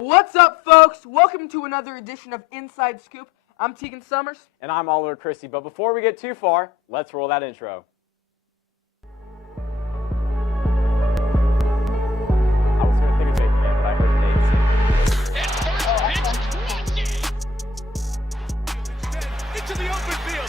What's up, folks? Welcome to another edition of Inside Scoop. I'm Tegan Summers. And I'm Oliver Christie. But before we get too far, let's roll that intro. I was going to think of it, but I heard Nate sing. Into the open field.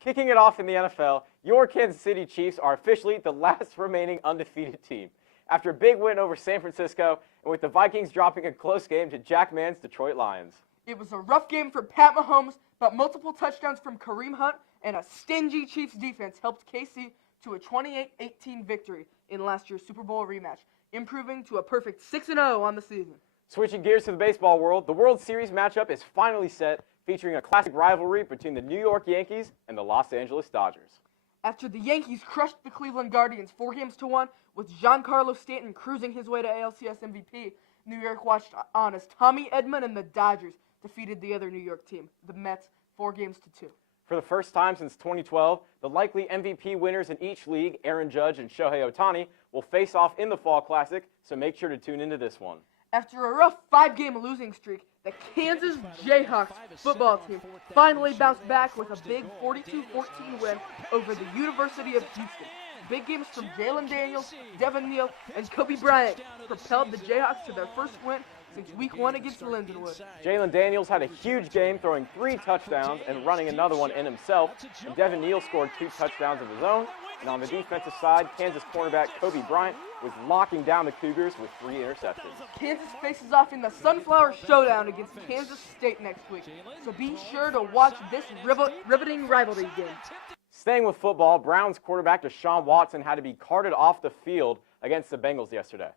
Kicking it off in the NFL, your Kansas City Chiefs are officially the last remaining undefeated team. After a big win over San Francisco, and with the Vikings dropping a close game to Jack Mann's Detroit Lions. It was a rough game for Pat Mahomes, but multiple touchdowns from Kareem Hunt and a stingy Chiefs defense helped KC to a 28-18 victory in last year's Super Bowl rematch, improving to a perfect 6-0 on the season. Switching gears to the baseball world, the World Series matchup is finally set, featuring a classic rivalry between the New York Yankees and the Los Angeles Dodgers. After the Yankees crushed the Cleveland Guardians 4-1, with Giancarlo Stanton cruising his way to ALCS MVP, New York watched on as Tommy Edman and the Dodgers defeated the other New York team, the Mets, 4-2. For the first time since 2012, the likely MVP winners in each league, Aaron Judge and Shohei Ohtani, will face off in the Fall Classic, so make sure to tune into this one. After a rough 5-game losing streak, the Kansas Jayhawks football team finally bounced back with a big 42-14 win over the University of Houston. Big games from Jalen Daniels, Devin Neal, and Kobe Bryant propelled the Jayhawks to their first win since Week 1 against Lindenwood. Jalen Daniels had a huge game, throwing 3 touchdowns and running another one in himself. And Devin Neal scored 2 touchdowns of his own. And on the defensive side, Kansas cornerback Kobe Bryant was locking down the Cougars with 3 interceptions. Kansas faces off in the Sunflower Showdown against Kansas State next week, so be sure to watch this riveting rivalry game. Staying with football, Browns quarterback Deshaun Watson had to be carted off the field against the Bengals yesterday.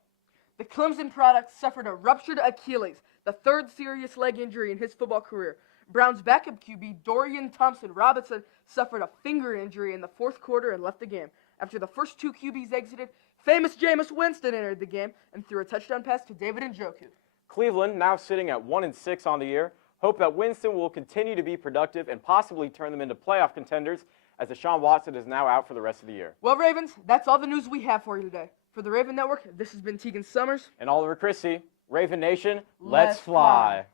The Clemson product suffered a ruptured Achilles, the 3rd serious leg injury in his football career. Browns backup QB Dorian Thompson-Robinson suffered a finger injury in the 4th quarter and left the game. After the first 2 QBs exited, famous Jameis Winston entered the game and threw a touchdown pass to David Njoku. Cleveland, now sitting at 1-6 on the year, hope that Winston will continue to be productive and possibly turn them into playoff contenders, as Deshaun Watson is now out for the rest of the year. Well, Ravens, that's all the news we have for you today. For the Raven Network, this has been Tegan Summers And Oliver Christie. Raven Nation, let's fly.